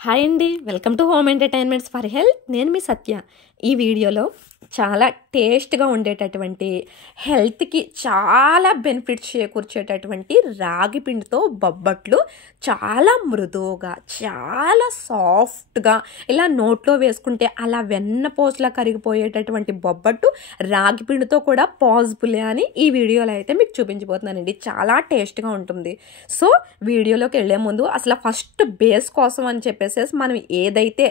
Hi అండి. Welcome to home entertainments for health. నేను మీ సత్య. ఈ వీడియోలో చాలా టేస్ట్గా ఉండేటటువంటి హెల్త్కి చాలా బెనిఫిట్స్ చేకూర్చేటటువంటి రాగి పిండితో బొబ్బట్లు చాలా మృదువుగా చాలా సాఫ్ట్గా ఇలా నోట్లో వేసుకుంటే అలా వెన్నపోసలా కరిగిపోయేటటువంటి బొబ్బట్టు రాగి పిండితో కూడా పాసిబులే అని ఈ వీడియోలో అయితే మీకు చూపించబోతున్నానండి. చాలా టేస్ట్గా ఉంటుంది. సో వీడియోలోకి వెళ్ళే ముందు అసలు ఫస్ట్ బేస్ కోసం అని చెప్పేసి మనం ఏదైతే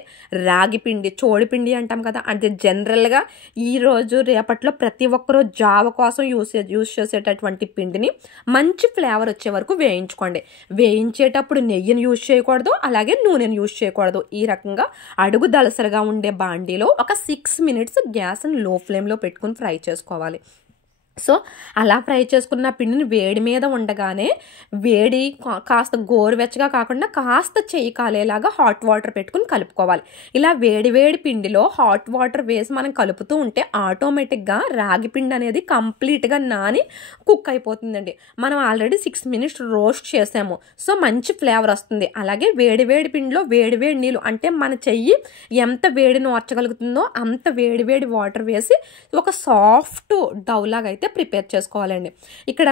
రాగి పిండి చోడిపిండి అంటాం కదా, అంటే జనరల్గా ఈరోజు రేపట్లో ప్రతి ఒక్కరూ జావ కోసం యూస్ చేసేటటువంటి పిండిని మంచి ఫ్లేవర్ వచ్చే వరకు వేయించుకోండి. వేయించేటప్పుడు నెయ్యిని యూజ్ చేయకూడదు, అలాగే నూనెను యూజ్ చేయకూడదు. ఈ రకంగా అడుగు దలసరిగా ఉండే బాండీలో ఒక 6 minutes గ్యాస్ని లో ఫ్లేమ్లో పెట్టుకుని ఫ్రై చేసుకోవాలి. సో అలా ఫ్రై చేసుకున్న పిండిని వేడి మీద ఉండగానే వేడి కాస్త గోరువెచ్చగా కాకుండా కాస్త చెయ్యి కాలేలాగా హాట్ వాటర్ పెట్టుకుని కలుపుకోవాలి. ఇలా వేడి వేడి పిండిలో హాట్ వాటర్ వేసి మనం కలుపుతూ ఉంటే ఆటోమేటిక్గా రాగి పిండి అనేది కంప్లీట్గా నాని కుక్ అయిపోతుందండి. మనం ఆల్రెడీ 6 minutes రోస్ట్ చేసాము. సో మంచి ఫ్లేవర్ వస్తుంది. అలాగే వేడి వేడి పిండిలో వేడి వేడి నీళ్ళు, అంటే మన చెయ్యి ఎంత వేడిని ఓర్చగలుగుతుందో అంత వేడి వేడి వాటర్ వేసి ఒక సాఫ్ట్ డౌలాగా అయితే ప్రిపేర్ చేసుకోవాలండి. ఇక్కడ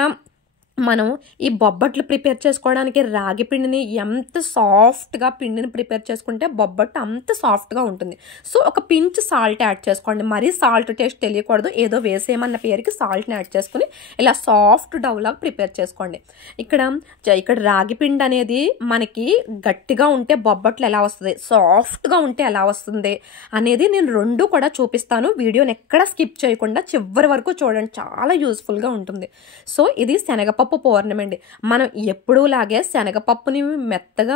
మనం ఈ బొబ్బట్లు ప్రిపేర్ చేసుకోవడానికి రాగి పిండిని ఎంత సాఫ్ట్గా పిండిని ప్రిపేర్ చేసుకుంటే బొబ్బట్టు అంత సాఫ్ట్గా ఉంటుంది. సో ఒక పించ్ సాల్ట్ యాడ్ చేసుకోండి. మరీ సాల్ట్ టేస్ట్ తెలియకూడదు, ఏదో వేసేయమన్న పేరుకి సాల్ట్ని యాడ్ చేసుకుని ఇలా సాఫ్ట్ డౌలాగా ప్రిపేర్ చేసుకోండి. ఇక్కడ రాగి పిండి అనేది మనకి గట్టిగా ఉంటే బొబ్బట్లు ఎలా వస్తుంది, సాఫ్ట్గా ఉంటే ఎలా వస్తుంది అనేది నేను రెండు కూడా చూపిస్తాను. వీడియోని ఎక్కడ స్కిప్ చేయకుండా చివరి వరకు చూడండి, చాలా యూస్ఫుల్గా ఉంటుంది. సో ఇది శనగపప్పు పూర్ణం అండి. మనం ఎప్పుడూ లాగే శనగపప్పుని మెత్తగా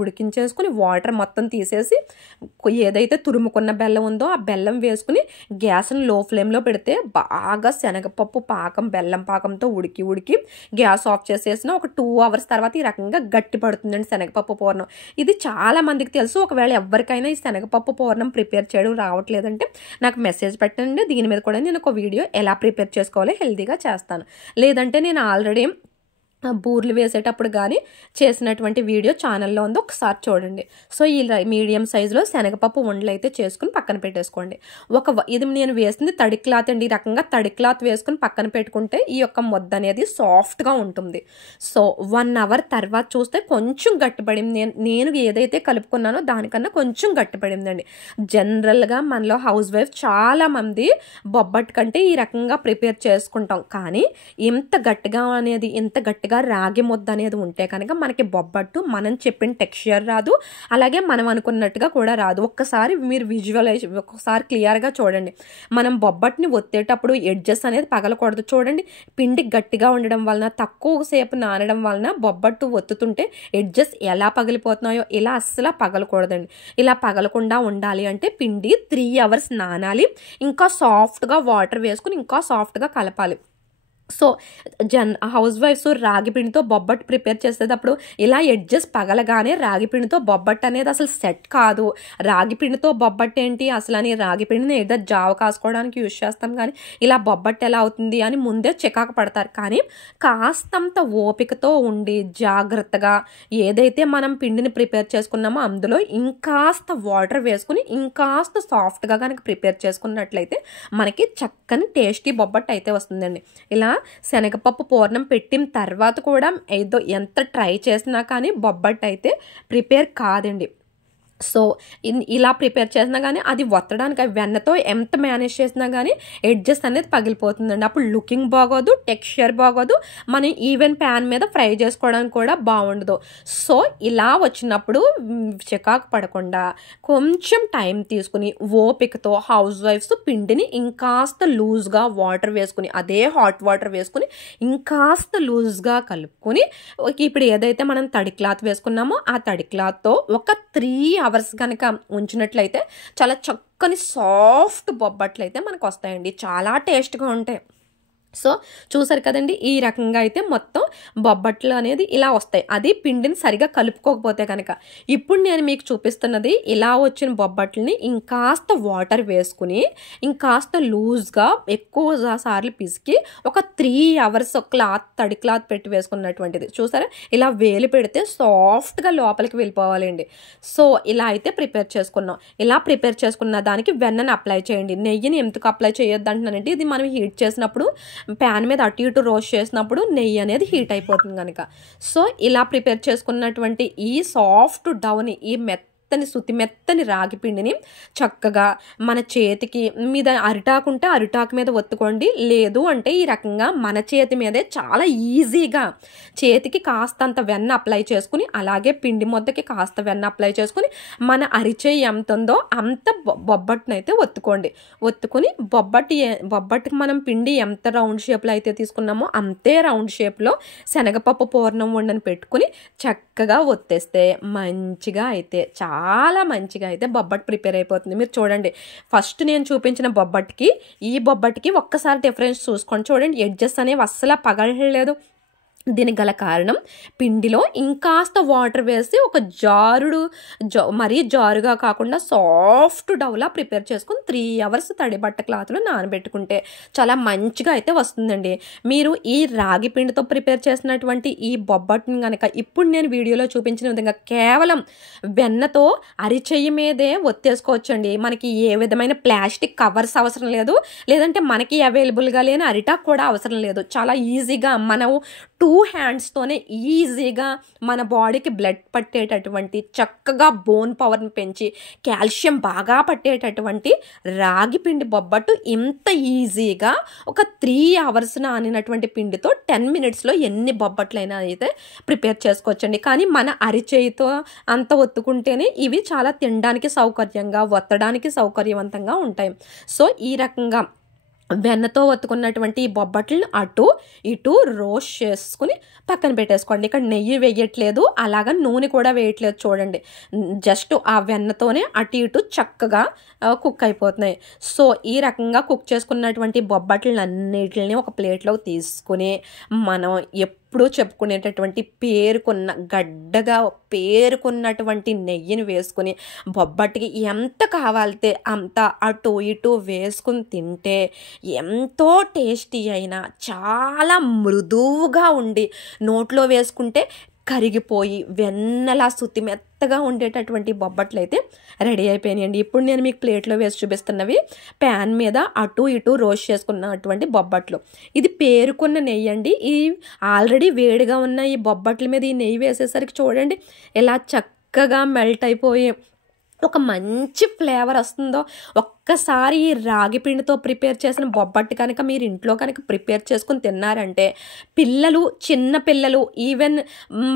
ఉడికించేసుకుని వాటర్ మొత్తం తీసేసి ఏదైతే తురుముకున్న బెల్లం ఉందో ఆ బెల్లం వేసుకుని గ్యాస్ని లో ఫ్లేమ్లో పెడితే బాగా శనగపప్పు పాకం బెల్లం పాకంతో ఉడికి గ్యాస్ ఆఫ్ చేసేసిన ఒక 2 hours తర్వాత ఈ రకంగా గట్టి పడుతుందండి శనగపప్పు పూర్ణం. ఇది చాలా మందికి తెలుసు. ఒకవేళ ఎవరికైనా ఈ శనగపప్పు పూర్ణం ప్రిపేర్ చేయడం రావట్లేదంటే నాకు మెసేజ్ పెట్టండి. దీని మీద కూడా నేను ఒక వీడియో ఎలా ప్రిపేర్ చేసుకోవాలో హెల్తీగా చేస్తాను. లేదంటే నేను ఆల్రెడీ బూర్లు వేసేటప్పుడు కానీ చేసినటువంటి వీడియో ఛానల్లో ఉంది, ఒకసారి చూడండి. సో ఈ మీడియం సైజులో శనగపప్పు ఉండలు అయితే చేసుకుని పక్కన పెట్టేసుకోండి. ఇది నేను వేసింది తడి క్లాత్ అండి. ఈ రకంగా తడి క్లాత్ వేసుకుని పక్కన పెట్టుకుంటే ఈ యొక్క ముద్ద అనేది సాఫ్ట్గా ఉంటుంది. సో 1 hour తర్వాత చూస్తే కొంచెం గట్టిపడింది. నేను ఏదైతే కలుపుకున్నానో దానికన్నా కొంచెం గట్టిపడిందండి. జనరల్గా మనలో హౌస్ వైఫ్ చాలామంది బొబ్బట్ కంటే ఈ రకంగా ప్రిపేర్ చేసుకుంటాం. కానీ ఇంత గట్టిగా రాగి ముద్ద అనేది ఉంటే కనుక మనకి బొబ్బట్టు మనం చెప్పిన టెక్స్చర్ రాదు, అలాగే మనం అనుకున్నట్టుగా కూడా రాదు. ఒక్కసారి మీరు ఒక్కసారి క్లియర్గా చూడండి. మనం బొబ్బట్టుని ఒత్తేటప్పుడు ఎడ్జెస్ అనేది పగలకూడదు. చూడండి, పిండి గట్టిగా ఉండడం వలన తక్కువ సేపు నానడం వలన బొబ్బట్టు ఒత్తుతుంటే ఎడ్జెస్ ఎలా పగిలిపోతున్నాయో ఇలా అస్సలు పగలకూడదండి. ఇలా పగలకుండా ఉండాలి అంటే పిండి 3 hours నానాలి. ఇంకా సాఫ్ట్గా వాటర్ వేసుకుని ఇంకా సాఫ్ట్గా కలపాలి. సో హౌస్ వైఫ్స్ రాగి పిండితో బొబ్బట్టు ప్రిపేర్ చేసేటప్పుడు ఇలా ఎడ్జెస్ పగలగానే రాగి పిండితో బొబ్బట్టు అనేది అసలు సెట్ కాదు. రాగి పిండితో బొబ్బట్టు ఏంటి అసలు అని రాగి పిండిని ఏదో జావ కాసుకోవడానికి యూజ్ చేస్తాం, కానీ ఇలా బొబ్బట్టు ఎలా అవుతుంది అని ముందే చికాకు పడతారు. కానీ కాస్తంత ఓపికతో ఉండి జాగ్రత్తగా ఏదైతే మనం పిండిని ప్రిపేర్ చేసుకున్నామో అందులో ఇంకాస్త వాటర్ వేసుకుని ఇంకాస్త సాఫ్ట్గా కనుక ప్రిపేర్ చేసుకున్నట్లయితే మనకి చక్కని టేస్టీ బొబ్బట్టు అయితే వస్తుందండి. ఇలా శనగపప్పు పూర్ణం పెట్టిన తర్వాత కూడా ఏదో ఎంత ట్రై చేసినా కానీ బొబ్బట్టు అయితే ప్రిపేర్ కాదండి. సో ఇలా ప్రిపేర్ చేసినా కానీ అది ఒత్తడానికి వెన్నతో ఎంత మేనేజ్ చేసినా కానీ ఎడ్జెస్ అనేది పగిలిపోతుందండి. అప్పుడు లుకింగ్ బాగోదు, టెక్స్చర్ బాగోదు, మనం ఈవెన్ ప్యాన్ మీద ఫ్రై చేసుకోవడానికి కూడా బాగుండదు. సో ఇలా వచ్చినప్పుడు చికాకు పడకుండా కొంచెం టైం తీసుకుని ఓపికతో హౌస్ వైఫ్స్ పిండిని ఇంకాస్త లూజ్గా వాటర్ వేసుకుని అదే హాట్ వాటర్ వేసుకుని ఇంకాస్త లూజ్గా కలుపుకొని ఇప్పుడు ఏదైతే మనం తడి క్లాత్ వేసుకున్నామో ఆ తడి క్లాత్తో ఒక 3 hours కనుక ఉంచినట్లయితే చాలా చక్కని సాఫ్ట్ బొబ్బట్లు అయితే మనకు వస్తాయండి. చాలా టేస్ట్గా ఉంటాయి. సో చూసారు కదండి, ఈ రకంగా అయితే మొత్తం బొబ్బట్లు అనేది ఇలా వస్తాయి. అది పిండిని సరిగా కలుపుకోకపోతే కనుక. ఇప్పుడు నేను మీకు చూపిస్తున్నది ఇలా వచ్చిన బొబ్బట్లని ఇంకాస్త వాటర్ వేసుకుని ఇంకాస్త లూజ్గా ఎక్కువ సార్లు పిసికి ఒక 3 hours తడి క్లాత్ పెట్టి వేసుకున్నటువంటిది. చూసారా, ఇలా వేలు పెడితే సాఫ్ట్గా లోపలికి వెళ్ళిపోవాలండి. సో ఇలా అయితే ప్రిపేర్ చేసుకున్నాం. ఇలా ప్రిపేర్ చేసుకున్న దానికి వెన్నను అప్లై చేయండి. నెయ్యిని ఎందుకు అప్లై చేయొద్దు అంటున్నానంటే, ఇది మనం హీట్ చేసినప్పుడు ప్యాన్ మీద అటు ఇటు రోస్ట్ చేసినప్పుడు నెయ్యి అనేది హీట్ అయిపోతుంది కనుక. సో ఇలా ప్రిపేర్ చేసుకున్నటువంటి ఈ సాఫ్ట్ డౌని, ఈ మెత్తని రాగి పిండిని చక్కగా మన చేతికి మీద అరిటాకు ఉంటే అరిటాకు మీద ఒత్తుకోండి. లేదు అంటే ఈ రకంగా మన చేతి మీదే చాలా ఈజీగా చేతికి కాస్తంత వెన్న అప్లై చేసుకుని, అలాగే పిండి ముద్దకి కాస్త వెన్న అప్లై చేసుకుని మన అరిచేయి ఎంత ఉందో అంత బొబ్బట్టునైతే ఒత్తుకోండి. ఒత్తుకుని బొబ్బట్టుకి మనం పిండి ఎంత రౌండ్ షేప్లో అయితే తీసుకున్నామో అంతే రౌండ్ షేప్లో శనగపప్పు పూర్ణం ఉండని పెట్టుకుని చక్కగా ఒత్తేస్తే మంచిగా అయితే చాలా మంచిగా అయితే బొబ్బట్టు ప్రిపేర్ అయిపోతుంది. మీరు చూడండి, ఫస్ట్ నేను చూపించిన బొబ్బట్టుకి ఈ బొబ్బట్టుకి ఒక్కసారి డిఫరెన్స్ చూసుకోండి. చూడండి, ఎడ్జెస్ అనేవి అస్సలు పగలలేదు. దీనికి గల కారణం పిండిలో ఇంకాస్త వాటర్ వేసి ఒక మరీ జారుగా కాకుండా సాఫ్ట్ డౌలా ప్రిపేర్ చేసుకుని 3 hours తడి బట్ట క్లాత్లో నానబెట్టుకుంటే చాలా మంచిగా అయితే వస్తుందండి. మీరు ఈ రాగి పిండితో ప్రిపేర్ చేసినటువంటి ఈ బొబ్బట్టుని కనుక ఇప్పుడు నేను వీడియోలో చూపించిన విధంగా కేవలం వెన్నతో అరిచెయ్యి మీదే ఒత్తేసుకోవచ్చండి. మనకి ఏ విధమైన ప్లాస్టిక్ కవర్స్ అవసరం లేదు, లేదంటే మనకి అవైలబుల్గా లేని అరిటాకు కూడా అవసరం లేదు. చాలా ఈజీగా మనం 2 handsతోనే ఈజీగా మన బాడీకి బ్లడ్ పట్టేటటువంటి, చక్కగా బోన్ పవర్ని పెంచి కాల్షియం బాగా పట్టేటటువంటి రాగి పిండి బొబ్బట్టు ఇంత ఈజీగా ఒక 3 hours నానినటువంటి పిండితో 10 minutesలో ఎన్ని బొబ్బట్లైనా అయితే ప్రిపేర్ చేసుకోవచ్చండి. కానీ మన అరిచేయితో అంత ఒత్తుకుంటేనే ఇవి చాలా తినడానికి సౌకర్యంగా, ఒత్తడానికి సౌకర్యవంతంగా ఉంటాయి. సో ఈ రకంగా వెన్నతో ఒత్తుకున్నటువంటి ఈ బొబ్బట్లను అటు ఇటు రోస్ట్ చేసుకుని పక్కన పెట్టేసుకోండి. ఇక్కడ నెయ్యి వేయట్లేదు, అలాగా నూనె కూడా వేయట్లేదు. చూడండి, జస్ట్ ఆ వెన్నతోనే అటు ఇటు చక్కగా కుక్ అయిపోతున్నాయి. సో ఈ రకంగా కుక్ చేసుకున్నటువంటి బొబ్బట్లను అన్నిటిని ఒక ప్లేట్లోకి తీసుకుని మనం ఎప్పుడూ చెప్పుకునేటటువంటి గడ్డగా పేరుకున్నటువంటి నెయ్యిని వేసుకుని బొబ్బట్టుకి ఎంత కావాలితే అంత అటు ఇటు వేసుకుని తింటే ఎంతో టేస్టీ అయినా చాలా మృదువుగా ఉండి నోట్లో వేసుకుంటే కరిగిపోయి వెన్నలా సుత్తి మెత్తగా ఉండేటటువంటి బొబ్బట్లు అయితే రెడీ అయిపోయినాయండి. ఇప్పుడు నేను మీకు ప్లేట్లో వేసి చూపిస్తున్నవి ప్యాన్ మీద అటు ఇటు రోస్ట్ చేసుకున్నటువంటి బొబ్బట్లు. ఇది పేరుకున్న నెయ్యి అండి. ఈ ఆల్రెడీ వేడిగా ఉన్న ఈ బొబ్బట్ల మీద ఈ నెయ్యి వేసేసరికి చూడండి ఎలా చక్కగా మెల్ట్ అయిపోయి ఒక మంచి ఫ్లేవర్ వస్తుందో. ఒక్కసారి ఈ రాగి పిండితో ప్రిపేర్ చేసిన బొబ్బట్టు కనుక మీరు ఇంట్లో కనుక ప్రిపేర్ చేసుకుని తిన్నారంటే చిన్న పిల్లలు ఈవెన్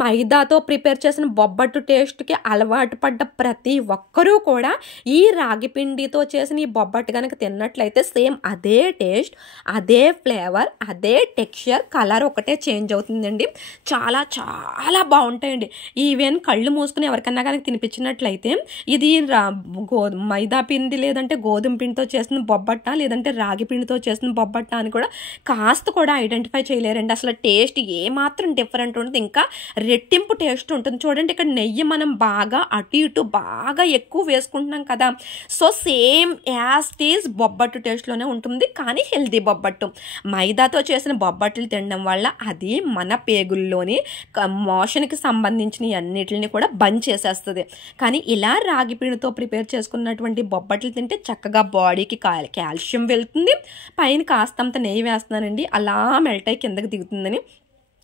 మైదాతో ప్రిపేర్ చేసిన బొబ్బట్టు టేస్ట్కి అలవాటు పడ్డ ప్రతి ఒక్కరూ కూడా ఈ రాగి పిండితో చేసిన ఈ బొబ్బట్టు కనుక తిన్నట్లయితే సేమ్ అదే టేస్ట్, అదే ఫ్లేవర్, అదే టెక్స్చర్, కలర్ ఒకటే చేంజ్ అవుతుందండి. చాలా చాలా బాగుంటాయండి. ఈవెన్ కళ్ళు మూసుకుని ఎవరికన్నా కనుక తినిపించినట్లయితే ఇది మైదా పిండి లేదంటే గోధుమ పిండితో చేసిన బొబ్బట్ట లేదంటే రాగి పిండితో చేసిన బొబ్బట్ట అని కూడా కాస్త కూడా ఐడెంటిఫై చేయలేరండి. అసలు టేస్ట్ ఏమాత్రం డిఫరెంట్ ఉంటుంది, ఇంకా రెట్టింపు టేస్ట్ ఉంటుంది. చూడండి, ఇక్కడ నెయ్యి మనం బాగా అటు ఇటు బాగా ఎక్కువ వేసుకుంటున్నాం కదా. So same as these bobbattu టేస్ట్లోనే ఉంటుంది, కానీ హెల్దీ బొబ్బట్టు. మైదాతో చేసిన బొబ్బట్లు తినడం వల్ల అది మన పేగుల్లోని మోషన్కి సంబంధించిన అన్నిటిని కూడా బంద్ చేసేస్తుంది. కానీ ఇలా రాగి పిండితో ప్రిపేర్ చేసుకున్నటువంటి బొబ్బట్లు తింటే చక్కగా బాడీకి కాల్షియం వెళ్తుంది. పైన కాస్తంత నెయ్యి వేస్తున్నానండి, అలా మెల్ట్ అయ్యి కిందకి దిగుతుందని.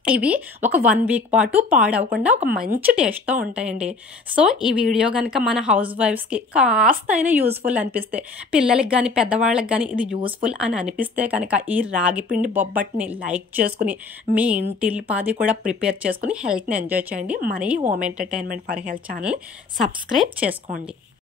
ఇవి ఒక 1 week పాటు పాడవకుండా ఒక మంచి టేస్ట్తో ఉంటాయండి. సో ఈ వీడియో కనుక మన హౌస్ వైఫ్స్కి కాస్త అయినా యూస్ఫుల్ అనిపిస్తే, పిల్లలకి కానీ పెద్దవాళ్ళకి కానీ ఇది యూస్ఫుల్ అని అనిపిస్తే కనుక ఈ రాగి పిండి బొబ్బట్ని లైక్ చేసుకుని మీ ఇంటిల్లిపాది కూడా ప్రిపేర్ చేసుకుని హెల్త్ని ఎంజాయ్ చేయండి. మన ఈ హోమ్ ఎంటర్టైన్మెంట్ ఫర్ హెల్త్ ఛానల్ని సబ్స్క్రైబ్ చేసుకోండి.